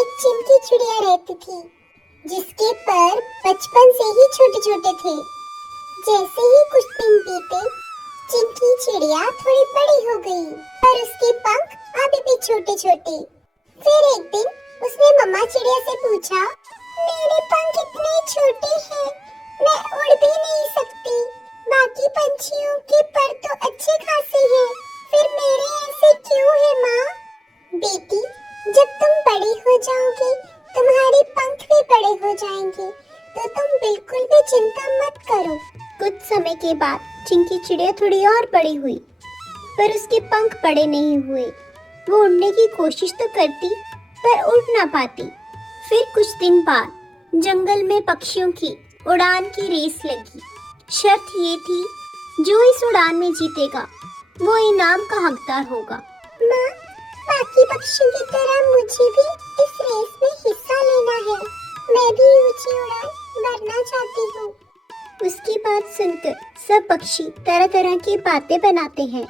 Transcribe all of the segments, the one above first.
एक चिमकी चिड़िया रहती थी जिसके पर बचपन से ही छोटे छोटे थे। जैसे ही कुछ दिन बीते, चिमकी चिड़िया थोड़ी बड़ी हो गई और उसके पंख अभी भी छोटे छोटे। फिर एक दिन उसने मम्मा चिड़िया से पूछा, मेरे पंख इतने छोटे हैं, मैं उड़ भी नहीं सकती। बाकी पंछियों के पर तो अच्छे खासे हैं, फिर मेरे ऐसे क्यों है माँ? बेटी, जब तुम बड़ी हो जाओगी, तुम्हारे पंख भी बड़े हो जाएंगे, तो तुम बिल्कुल भी चिंता मत करो। कुछ समय के बाद चिंकी चिड़िया थोड़ी और बड़ी हुई, पर उसके पंख बड़े नहीं हुए। वो उड़ने की कोशिश तो करती, पर उड़ ना पाती। फिर कुछ दिन बाद जंगल में पक्षियों की उड़ान की रेस लगी। शर्त ये थी, जो इस उड़ान में जीतेगा वो इनाम का हकदार होगा। माँ, बाकी पक्षियों की तरह मुझे भी इस रेस में हिस्सा लेना है। मैं भी ऊंची उड़ान भरना चाहती हूँ। उसकी बात सुनकर सब पक्षी तरह तरह की बातें बनाते हैं।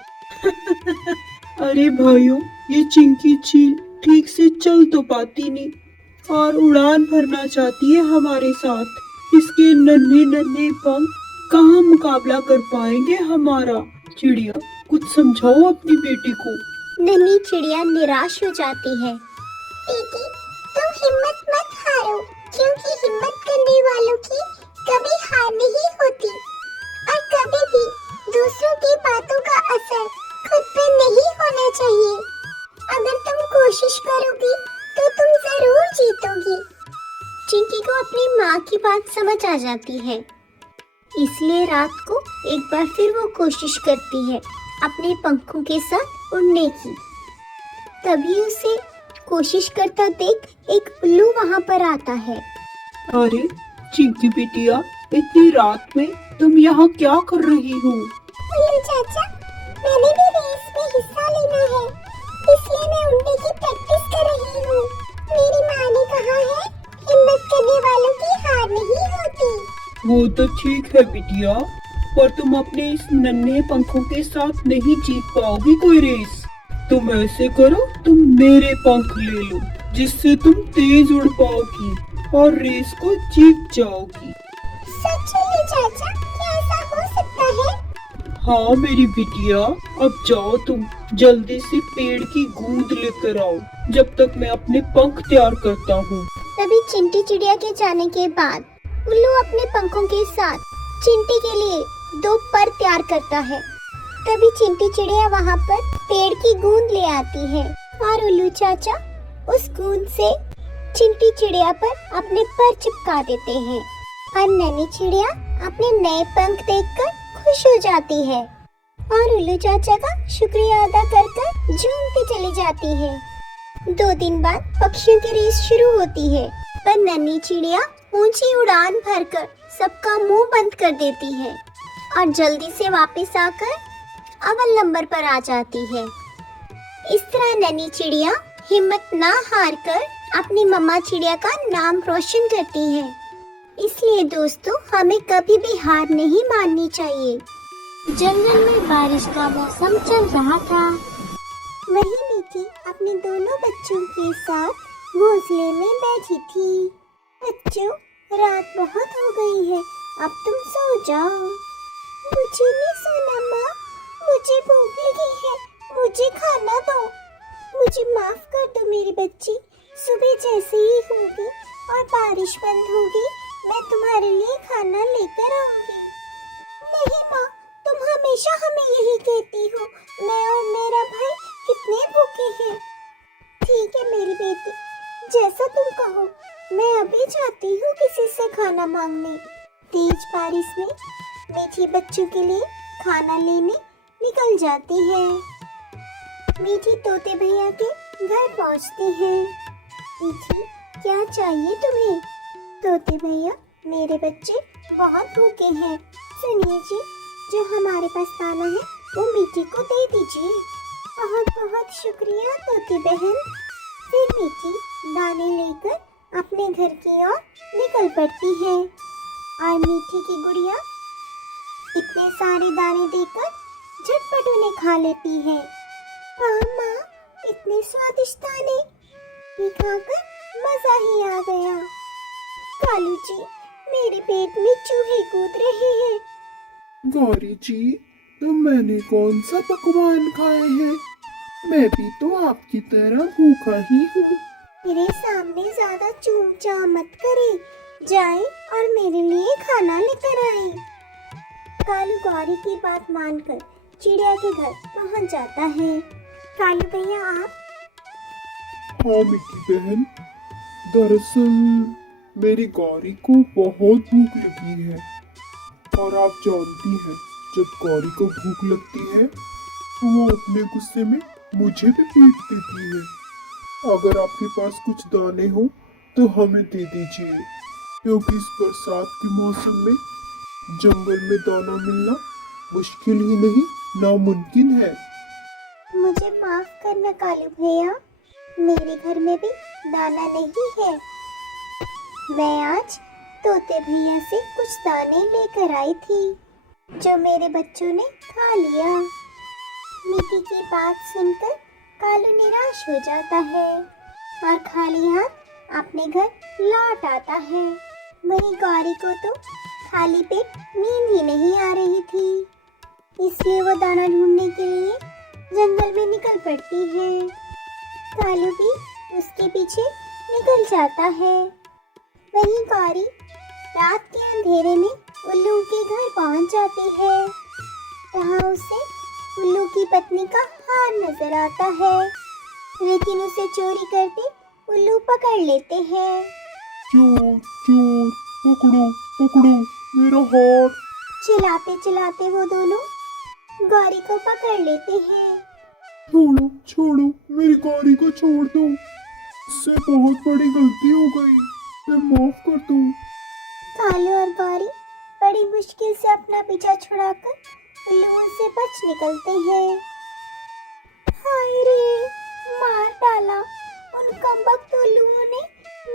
अरे भाइयों, ये चिंकी चील ठीक से चल तो पाती नहीं और उड़ान भरना चाहती है हमारे साथ। इसके नन्हे नन्हे पंख कहाँ मुकाबला कर पाएंगे हमारा। चिड़िया, कुछ समझाओ अपनी बेटी को। नन्ही चिड़िया निराश हो जाती है। बेटी, तुम हिम्मत मत हारो, क्योंकि हिम्मत करने वालों की कभी हार नहीं होती। और कभी भी दूसरों की बातों का असर खुद पे नहीं होना चाहिए। अगर तुम कोशिश करोगी तो तुम जरूर जीतोगी। चिंकी को अपनी माँ की बात समझ आ जाती है, इसलिए रात को एक बार फिर वो कोशिश करती है अपने पंखों के साथ उड़ने की। तभी उसे कोशिश करता देख एक उल्लू वहाँ पर आता है। अरे चिंकी बिटिया, इतनी रात में तुम यहाँ क्या कर रही हो? उल्लू चाचा, मैंने भी रेस में हिस्सा लेना है, इसलिए मैं उड़ने की प्रैक्टिस कर रही हूँ। मेरी माँ ने कहा है, हिम्मत करने वालों की हार नहीं होती। वो तो ठीक है बिटिया, पर तुम अपने इस नन्हे पंखों के साथ नहीं जीत पाओगी कोई रेस। तुम ऐसे करो, तुम मेरे पंख ले लो, जिससे तुम तेज उड़ पाओगी और रेस को जीत जाओगी। सच में चाचा, क्या ऐसा हो सकता है? हाँ मेरी बिटिया, अब जाओ तुम जल्दी से पेड़ की गूंद लेकर आओ, जब तक मैं अपने पंख तैयार करता हूँ। तभी चिंटी चिड़िया के जाने के बाद उल्लू अपने पंखों के साथ चिंटी के लिए 2 पर तैयार करता है। तभी चिंटी चिड़िया वहाँ पर पेड़ की गूंद ले आती है और उल्लू चाचा उस गूंद से चिंटी चिड़िया पर अपने पर चिपका देते हैं और नन्ही चिड़िया अपने नए पंख देखकर खुश हो जाती है और उल्लू चाचा का शुक्रिया अदा कर कर झूमती चली जाती है। 2 दिन बाद पक्षियों की रेस शुरू होती है, पर नन्ही चिड़िया ऊंची उड़ान भरकर सबका मुंह बंद कर देती है और जल्दी से वापस आकर अव्वल नंबर पर आ जाती है। इस तरह नन्ही चिड़िया हिम्मत ना हार कर अपनी मम्मा चिड़िया का नाम रोशन करती है। इसलिए दोस्तों, हमें कभी भी हार नहीं माननी चाहिए। जंगल में बारिश का मौसम चल रहा था। वही मीठी अपने दोनों बच्चों के साथ घोंसले में बैठी थी। बच्चों, रात बहुत हो गई है, अब तुम सो जाओ। मुझे नहीं सोना माँ, मुझे भूख लगी है, मुझे खाना दो। मुझे माफ कर दो मेरी बच्ची, सुबह जैसे ही होगी और बारिश बंद होगी, मैं तुम्हारे लिए खाना लेकर आऊंगी। नहीं माँ, तुम हमेशा हमें यही कहती हो, मैं और मेरा भाई कितने भूखे हैं। ठीक है मेरी बेटी, जैसा तुम कहो। मैं अभी जाती हूँ किसी से खाना मांगने। तेज बारिश में मीठी बच्चों के लिए खाना लेने निकल जाती है। मीठी तोते भैया के घर पहुँचती है। मीठी, क्या चाहिए तुम्हें? तोते भैया, मेरे बच्चे बहुत भूखे हैं। सुनिए जी, जो हमारे पास दाना है वो मीठी को दे दीजिए। बहुत बहुत शुक्रिया तोती बहन। फिर मीठी दाने लेकर अपने घर की ओर निकल पड़ती है और मीठी की गुड़िया इतने सारे दाने देकर झटपट उन्हें खा लेती है। माँ, इतने स्वादिष्ट दाने। ये खाकर मजा ही आ गया। कालू जी, मेरे पेट में चूहे कूद रहे हैं। गौरी जी, तो मैंने कौन सा पकवान खाए हैं? मैं भी तो आपकी तरह भूखा ही हूँ। मेरे सामने ज्यादा चूम चाम मत करे, जाए और मेरे लिए खाना लेकर आए। कालू गौरी की बात मानकर चिड़िया के घर पहुंच जाता है। कालू भैया आप? हाँ मिट्टी बहन, दरअसल मेरी गौरी को बहुत भूख लगी है और आप जानती हैं जब गौरी को भूख लगती है तो वो अपने गुस्से में मुझे भी पीट देती है। अगर आपके पास कुछ दाने हो तो हमें दे दीजिए, क्योंकि इस बरसात के मौसम में जंगल में दाना मिलना मुश्किल ही नहीं नामुमकिन है। मुझे माफ करना कालू भैया, मेरे घर में भी दाना नहीं है। मैं आज तोते भैया से कुछ दाने लेकर आई थी जो मेरे बच्चों ने खा लिया। मिट्टी की बात सुनकर कालू निराश हो जाता है और खाली हाथ अपने घर लौट आता है। वहीं गौरी को तो खाली पेट नींद ही नहीं आ रही थी, इसलिए वो दाना ढूंढने के लिए जंगल में निकल पड़ती है। कालू भी उसके पीछे निकल जाता है। वहीं गौरी रात के अंधेरे में उल्लू के घर पहुंच जाती है। वहां उसे उल्लू की पत्नी का हार नजर आता है, लेकिन उसे चोरी करते उल्लू पकड़ लेते हैं। चोर चोर, पकड़ो पकड़ो मेरा हार। चिल्लाते चिल्लाते वो दोनों गौरी को पकड़ लेते हैं। छोड़ो छोड़ो, मेरी गौरी को छोड़ दो, इससे बहुत बड़ी गलती हो गई, मैं माफ कर दो। कालू और गौरी बड़ी मुश्किल से अपना पीछा छुड़ाकर उल्लुओं से बच निकलते हैं। हाय रे, मार डाला उन कमबख्त उल्लुओं ने,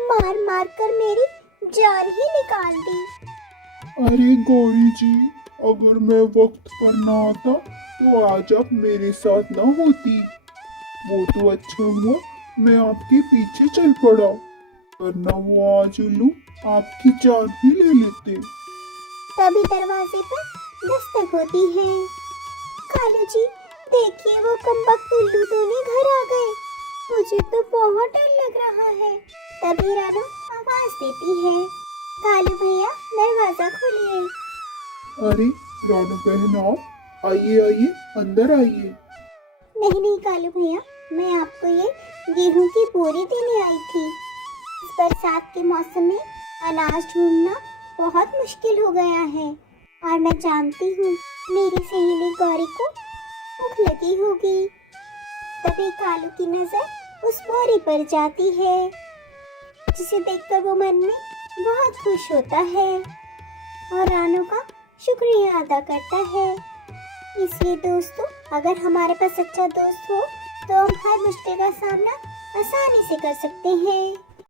मार मार कर मेरी जान ही निकाल दी। अरे गौरी जी, अगर मैं वक्त पर ना आता तो आज आप मेरे साथ ना होती। वो तो अच्छा हुआ मैं आपके पीछे चल पड़ा, वरना वो आज उल्लू आपकी जान ही ले लेते। तभी दरवाजे पर दस्तक होती है। कालू जी, देखिए वो कमबख्त उल्लू दोनों घर आ गए, मुझे तो बहुत डर लग रहा है। तभी रानू आवाज देती है, कालू भैया दरवाजा खोलिए। अरे रानू बहन, आप आइए आइए, अंदर आइए। नहीं नहीं कालू भैया, मैं आपको ये गेहूं की बोरी देने आई थी। इस बरसात के मौसम में अनाज ढूंढना बहुत मुश्किल हो गया है और मैं जानती हूँ मेरी सहेली गौरी को भूख लगी होगी। तभी कालू की नजर उस बोरी पर जाती है, जिसे देखकर वो मन में बहुत खुश होता है और रानू का शुक्रिया अदा करता है। इसलिए दोस्तों, अगर हमारे पास सच्चा दोस्त हो तो हम हर मुश्किल का सामना आसानी से कर सकते हैं।